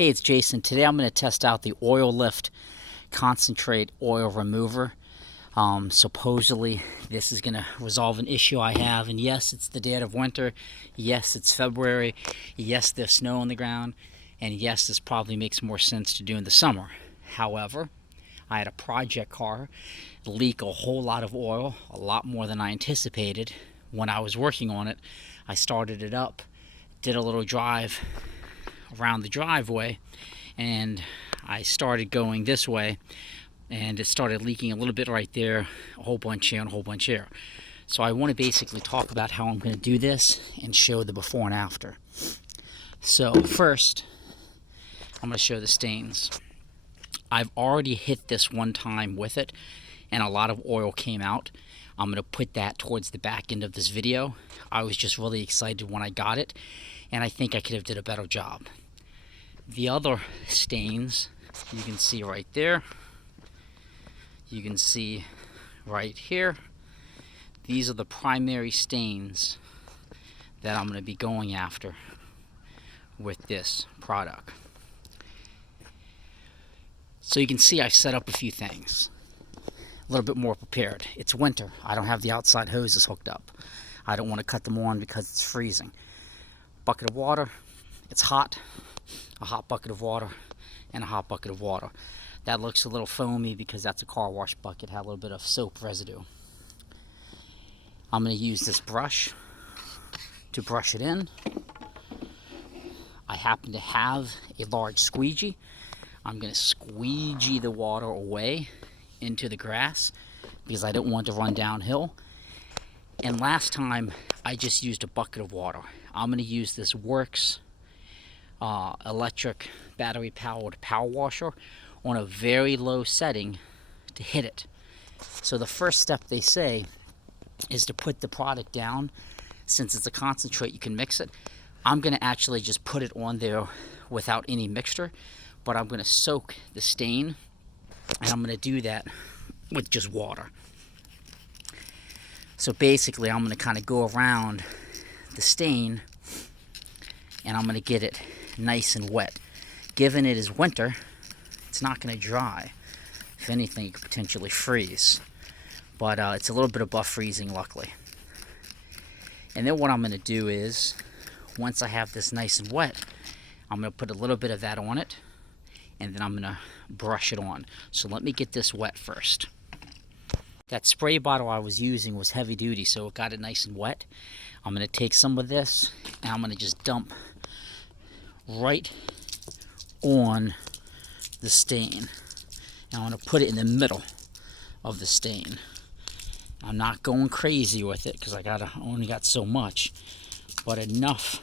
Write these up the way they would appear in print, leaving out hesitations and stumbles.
Hey, it's Jason. Today I'm going to test out the Oillift Concentrate Oil Remover. Supposedly this is going to resolve an issue I have, and yes, it's the dead of winter. Yes, it's February. Yes, there's snow on the ground, and yes, this probably makes more sense to do in the summer. However, I had a project car leak a whole lot of oil, a lot more than I anticipated. When I was working on it, I started it up, did a little drive around the driveway, and I started going this way, and it started leaking a little bit right there, a whole bunch here and a whole bunch here. So I want to basically talk about how I'm going to do this and show the before and after. So first, I'm going to show the stains. I've already hit this one time with it, and a lot of oil came out. I'm going to put that towards the back end of this video. I was just really excited when I got it, and I think I could have did a better job. The other stains, you can see right there. You can see right here. These are the primary stains that I'm going to be going after with this product. So you can see I've set up a few things. A little bit more prepared. It's winter. I don't have the outside hoses hooked up. I don't want to cut them on because it's freezing. Bucket of water. It's hot. A hot bucket of water and a hot bucket of water. That looks a little foamy because that's a car wash bucket. Had a little bit of soap residue. I'm going to use this brush to brush it in. I happen to have a large squeegee. I'm going to squeegee the water away into the grass because I don't want to run downhill. And last time I just used a bucket of water. I'm going to use this Works electric battery powered power washer on a very low setting to hit it. So the first step, they say, is to put the product down. Since it's a concentrate, you can mix it. I'm going to actually just put it on there without any mixture, but I'm going to soak the stain, and I'm going to do that with just water. So basically I'm going to kind of go around the stain, and I'm going to get it nice and wet. Given it is winter, it's not going to dry. If anything, it could potentially freeze. But it's a little bit above freezing, luckily. And then what I'm going to do is, once I have this nice and wet, I'm going to put a little bit of that on it, and then I'm going to brush it on. So let me get this wet first. That spray bottle I was using was heavy duty, so it got it nice and wet. I'm going to take some of this, and I'm going to just dump right on the stain. And I'm going to put it in the middle of the stain. I'm not going crazy with it because I only got so much, but enough.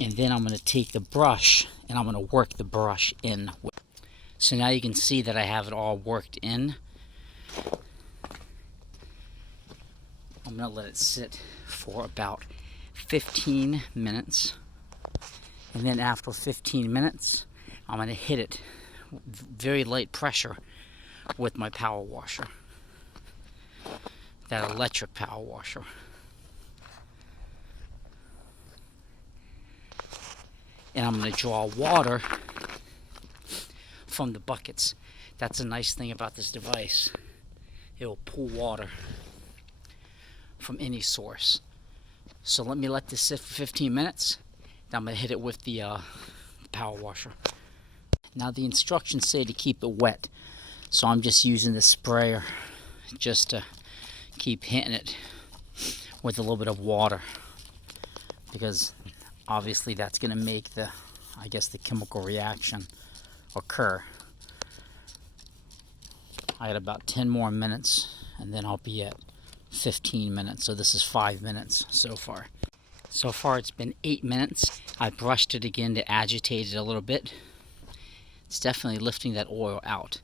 And then I'm going to take the brush and I'm going to work the brush in. So now you can see that I have it all worked in. I'm going to let it sit for about 15 minutes. And then after 15 minutes, I'm going to hit it very light pressure with my power washer. That electric power washer. And I'm going to draw water from the buckets. That's a nice thing about this device. It will pull water from any source. So let me let this sit for 15 minutes. Then I'm going to hit it with the power washer. Now the instructions say to keep it wet. So I'm just using the sprayer just to keep hitting it with a little bit of water. Because obviously that's going to make the chemical reaction occur. I got about 10 more minutes and then I'll be at 15 minutes. So this is 5 minutes so far. So far it's been 8 minutes. I brushed it again to agitate it a little bit. It's definitely lifting that oil out.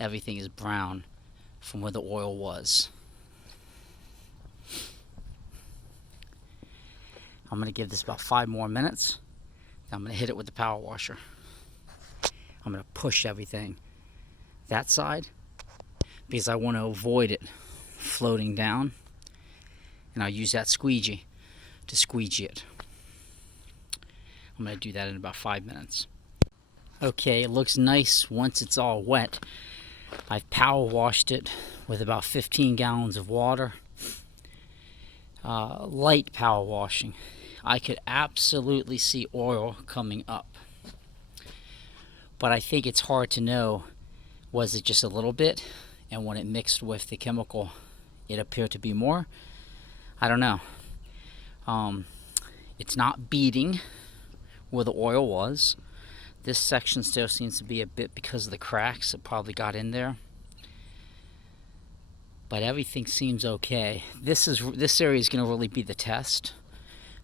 Everything is brown from where the oil was. I'm going to give this about 5 more minutes. I'm going to hit it with the power washer. I'm going to push everything that side because I want to avoid it floating down. And I'll use that squeegee to squeegee it. I'm going to do that in about 5 minutes. Okay, it looks nice once it's all wet. I've power washed it with about 15 gallons of water. Light power washing. I could absolutely see oil coming up. But I think it's hard to know, was it just a little bit? And when it mixed with the chemical, it appeared to be more? I don't know. It's not beating where the oil was. This section still seems to be a bit because of the cracks that probably got in there. But everything seems okay. This area is going to really be the test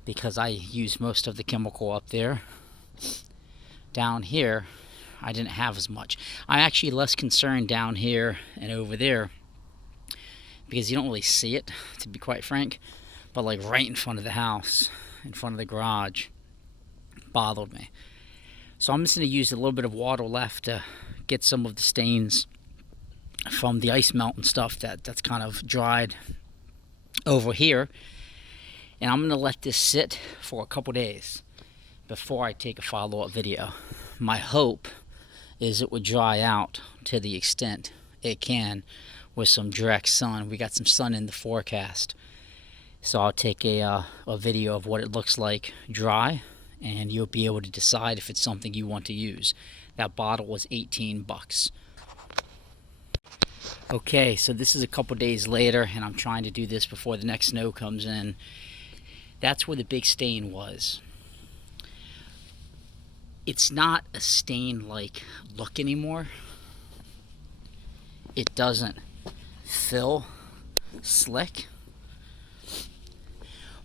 because I used most of the chemical up there. Down here, I didn't have as much. I'm actually less concerned down here and over there because you don't really see it, to be quite frank. But like right in front of the house, in front of the garage, bothered me. So I'm just going to use a little bit of water left to get some of the stains from the ice melt and stuff that's kind of dried over here. And I'm going to let this sit for a couple days before I take a follow-up video. My hope is it would dry out to the extent it can with some direct sun. We got some sun in the forecast. So I'll take a video of what it looks like dry, and you'll be able to decide if it's something you want to use. That bottle was 18 bucks. Okay, so this is a couple days later, and I'm trying to do this before the next snow comes in. That's where the big stain was. It's not a stain-like look anymore. It doesn't feel slick,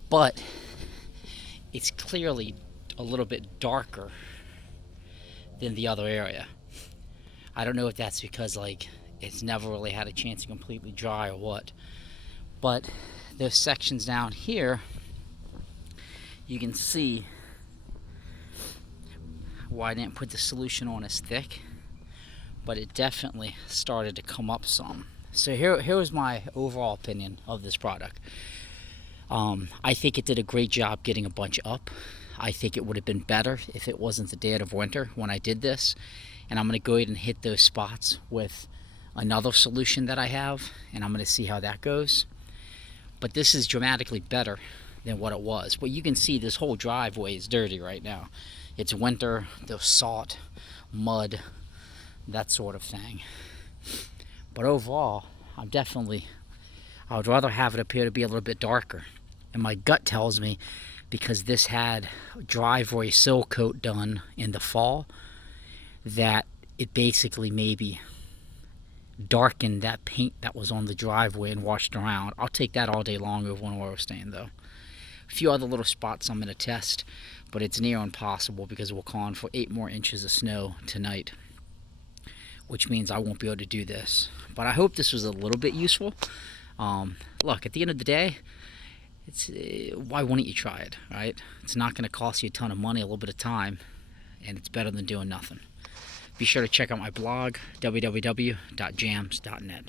but it's clearly a little bit darker than the other area. I don't know if that's because like it's never really had a chance to completely dry or what, but those sections down here, you can see why I didn't put the solution on as thick, but it definitely started to come up some. So here was my overall opinion of this product. I think it did a great job getting a bunch up. I think it would have been better if it wasn't the dead of winter when I did this. And I'm going to go ahead and hit those spots with another solution that I have, and I'm going to see how that goes. But this is dramatically better than what it was. But you can see this whole driveway is dirty right now. It's winter, there's salt, mud, that sort of thing. But overall, I would rather have it appear to be a little bit darker. And my gut tells me, because this had driveway sill coat done in the fall, that it basically maybe darkened that paint that was on the driveway and washed around. I'll take that all day long over an oil stain though. A few other little spots I'm going to test, but it's near impossible because we're calling for 8 more inches of snow tonight, which means I won't be able to do this. But I hope this was a little bit useful. Look, at the end of the day, why wouldn't you try it, right? It's not going to cost you a ton of money, a little bit of time, and it's better than doing nothing. Be sure to check out my blog, www.jams.net.